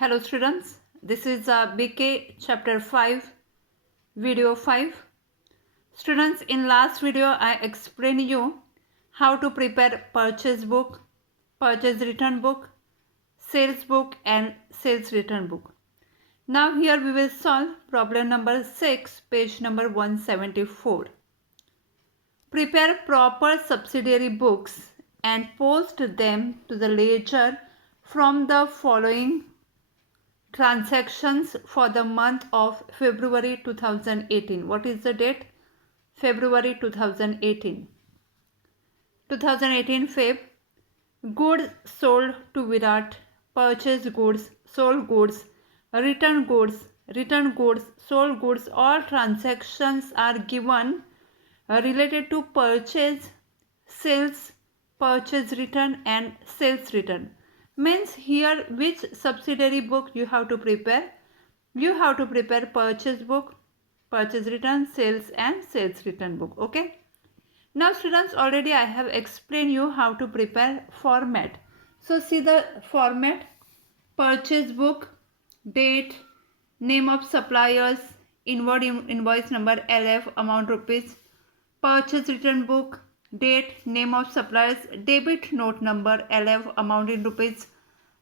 Hello students, this is BK chapter 5, video 5. Students, in last video I explained you how to prepare purchase book, purchase return book, sales book and sales return book. Now here we will solve problem number 6, page number 174. Prepare proper subsidiary books and post them to the ledger from the following transactions for the month of February 2018. What is the date? February 2018. 2018 Feb. Goods sold to Virat. Purchase goods, sold goods, return goods, sold goods. All transactions are given related to purchase, sales, purchase return and sales return. Means here which subsidiary book you have to prepare? You have to prepare purchase book, purchase return, sales and sales return book. Okay. Now students, already I have explained you how to prepare format. So see the format: purchase book, date, name of suppliers, invoice number LF, amount rupees. Purchase return book, date, name of suppliers, debit note number LF, amount in rupees.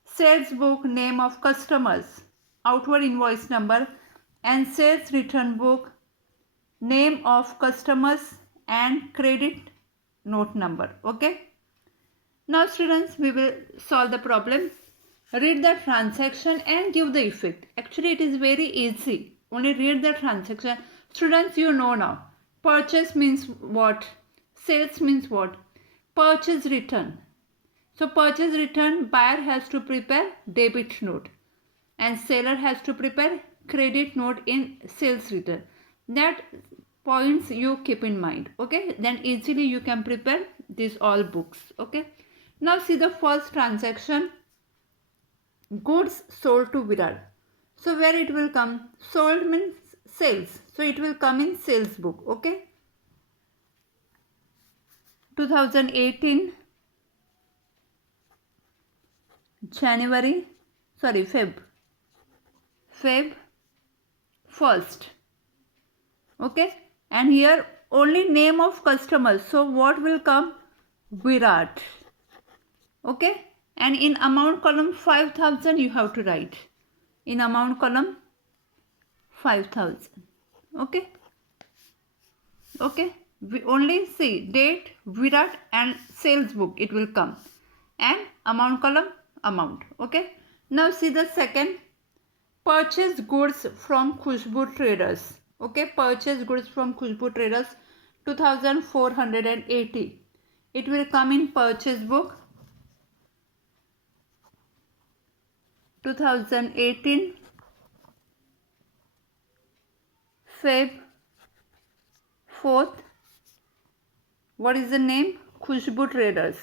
Sales book, name of customers, outward invoice number, and sales return book, name of customers and credit note number. Okay. Now students, we will solve the problem. Read the transaction and give the effect. Actually it is very easy. Only read the transaction. Students, you know now. Purchase means what? Sales means what? Purchase return. So purchase return, buyer has to prepare debit note and seller has to prepare credit note in sales return. That points you keep in mind. Okay. Then easily you can prepare these all books. Okay. Now see the first transaction. Goods sold to Virat. So where it will come? Sold means sales. So it will come in sales book. Okay. 2018 Feb 1st. Okay. And here only name of customers. So what will come? Virat. Okay. And in amount column 5,000 you have to write. In amount column 5,000. Okay. Okay. We only see date, Virat and sales book. It will come. And amount column amount. Okay. Now see the second. Purchase goods from Khushbu Traders. Okay. Purchase goods from Khushbu Traders 2,480. It will come in purchase book 2018 Feb 4th. What is the name? Khushbu Traders.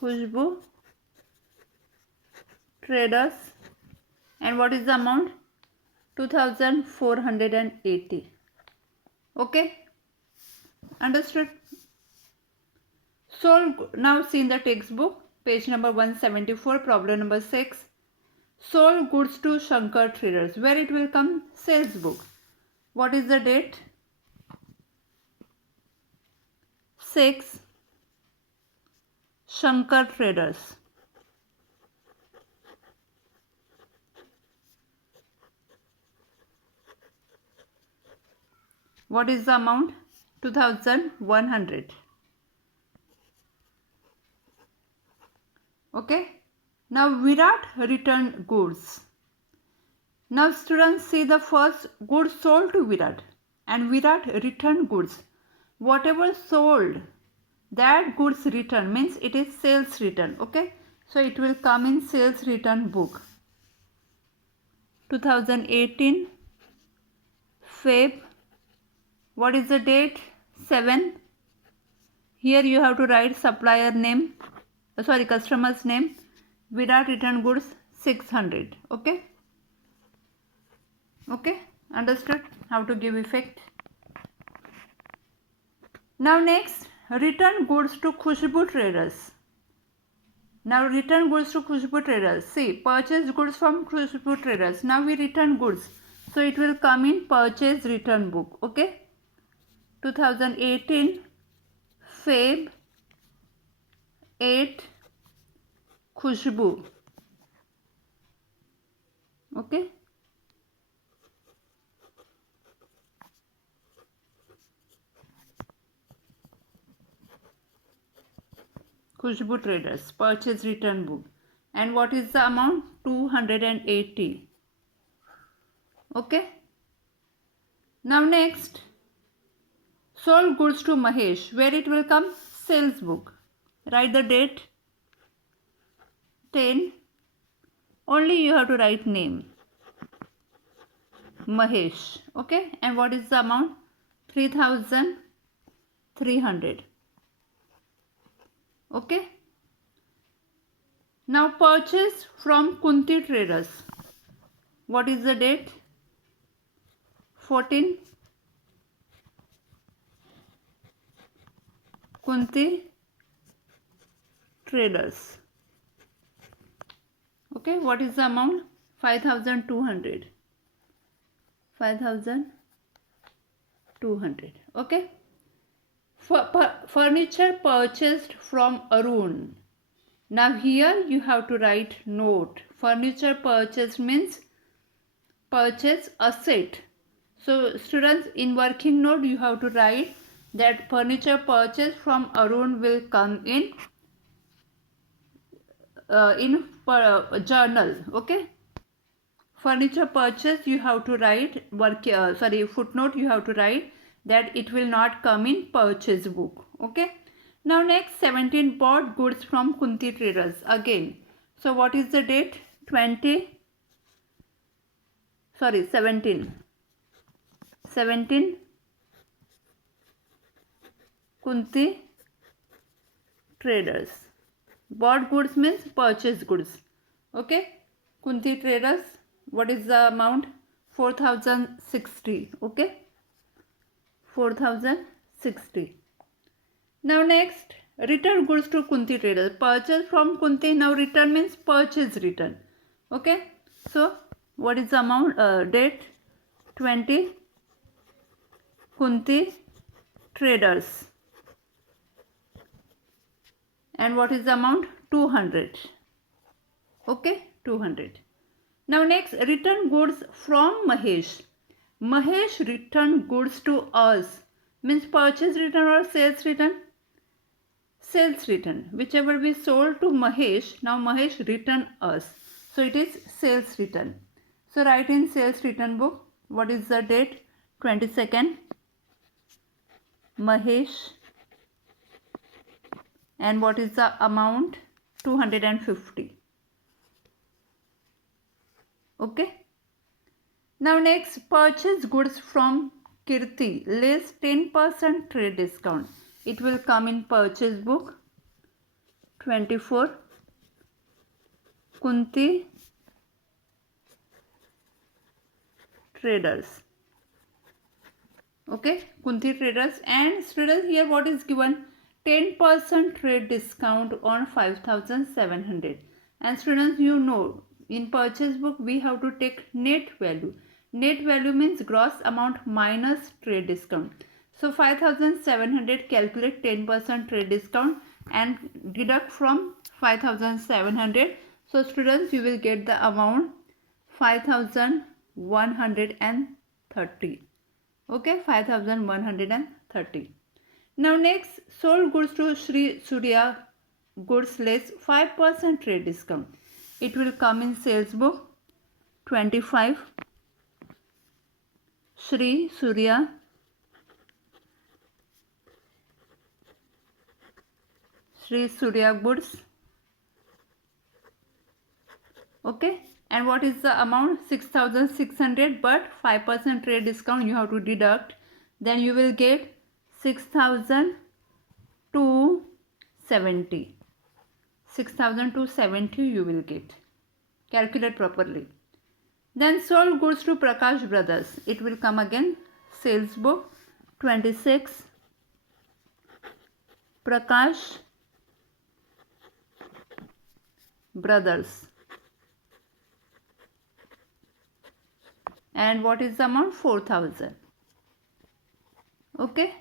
Khushbu Traders. And what is the amount? 2,480. Okay. Understood? Sold. Now see in the textbook, page number 174, problem number 6. Sold goods to Shankar Traders. Where it will come? Sales book. What is the date? 6. Shankar Traders. What is the amount? 2,100. Okay. Now Virat returned goods. Now students, see the first goods sold to Virat and Virat returned goods. Whatever sold, that goods return means it is sales return. Okay. So it will come in sales return book. 2018 Feb. What is the date? 7. Here you have to write supplier name. Customer's name. Virat return goods 600. Okay. Okay. Understood how to give effect. Now next, return goods to Khushbu Traders. Now return goods to Khushbu Traders. See, purchase goods from Khushbu Traders. Now we return goods. So it will come in purchase return book. Okay. 2018 Feb 8 Khushbu. Okay. Khushbu Traders purchase return book. And what is the amount? 280. Okay. Now next, sold goods to Mahesh. Where it will come? Sales book. Write the date. 10. Only you have to write name. Mahesh. Okay. And what is the amount? 3,300. Okay. Now purchase from Kunti Traders. What is the date? 14. Kunti Traders. Okay. What is the amount? 5,200. 5,200. Okay. Furniture purchased from Arun. Now here you have to write note. Furniture purchased means purchase asset. So students, in working note you have to write that furniture purchased from Arun will come in journal. Okay. Furniture purchase you have to write footnote you have to write that it will not come in purchase book. Okay. Now next, 17 bought goods from Kunti Traders again. So what is the date? 17. 17 Kunti Traders. Bought goods means purchase goods. Okay. Kunti Traders. What is the amount? 4,060. Okay. 4,060. Now next, return goods to Kunti Traders. Purchase from Kunti. Now return means purchase return. Okay. So what is the amount? Date? 20. Kunti Traders. And what is the amount? 200. Okay. 200. Now next, return goods from Mahesh. Mahesh returned goods to us. Means purchase return or sales return? Sales return. Whichever we sold to Mahesh, now Mahesh returned us. So it is sales return. So write in sales return book. What is the date? 22nd. Mahesh. And what is the amount? 250. Okay. Now next, purchase goods from Kirti. Less 10% trade discount. It will come in purchase book. 24. Kunti Traders. Okay. Kunti Traders. And students, here what is given? 10% trade discount on 5,700. And students, you know, in purchase book we have to take net value. Net value means gross amount minus trade discount. So 5,700, calculate 10% trade discount and deduct from 5,700. So students, you will get the amount 5,130. Okay, 5,130. Now next, sold goods to Sri Surya goods less 5% trade discount. It will come in sales book. 25. Sri Surya goods. Okay. And what is the amount? 6,600, but 5% trade discount you have to deduct. Then you will get 6,270. 6,270 you will get. Calculate properly. Then sold goods to Prakash Brothers. It will come again. Sales book. 26. Prakash brothers. And what is the amount? 4,000. Okay.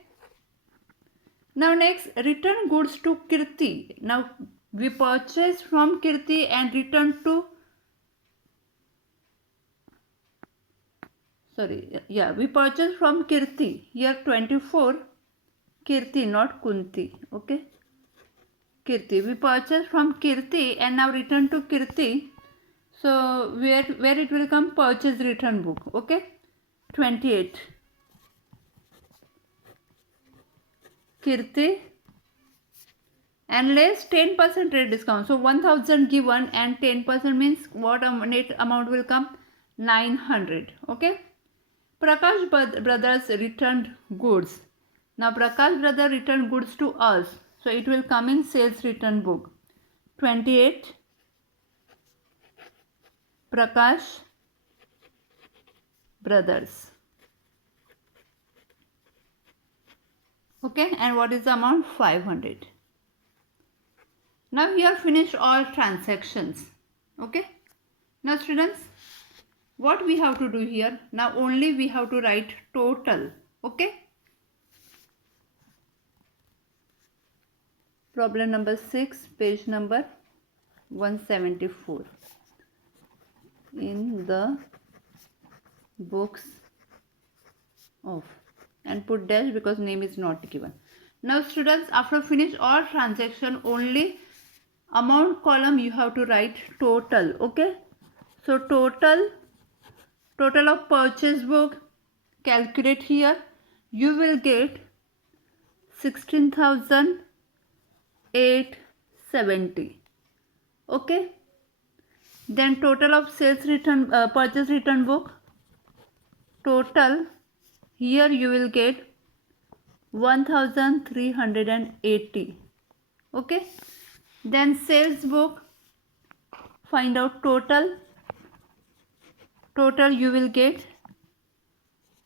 Now next, return goods to Kirti. Now we purchase from Kirti and return to, we purchase from Kirti. Here 24, Kirti, not Kunti. Okay. Kirti. We purchase from Kirti and now return to Kirti. So where it will come? Purchase return book. Okay. 28. Kirti and less 10% rate discount. So 1,000 given and 10% means what net amount will come? 900. Okay. Prakash brothers returned goods. Now Prakash brother returned goods to us. So it will come in sales return book. 28. Prakash brothers. Okay, and what is the amount? 500. Now here finish all transactions. Okay. Now students, what we have to do here? Now only we have to write total. Okay. Problem number 6, page number 174. In the books of, and put dash because name is not given. Now students, after finish all transaction, only amount column you have to write total. Okay. So total of purchase book, calculate here. You will get 16,870. Okay. Then total of sales return, purchase return book, total here you will get 1,380. Okay. Then sales book, find out total you will get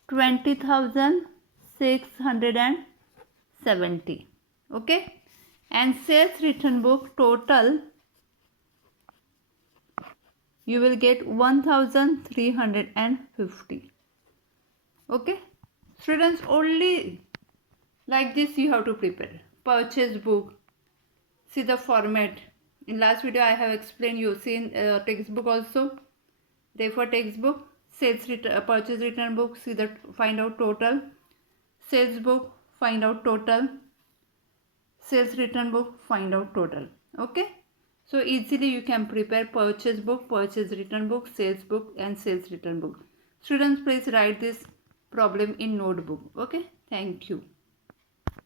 20,670. Okay. And sales return book total you will get 1,350. Okay. Students, only like this you have to prepare. Purchase book. See the format. In last video I have explained, you see in textbook also. Refer textbook. Sales purchase return book. See that, find out total. Sales book, find out total. Sales return book, find out total. Okay. So easily you can prepare purchase book, purchase return book, sales book and sales return book. Students, please write this problem in notebook. Okay. Thank you.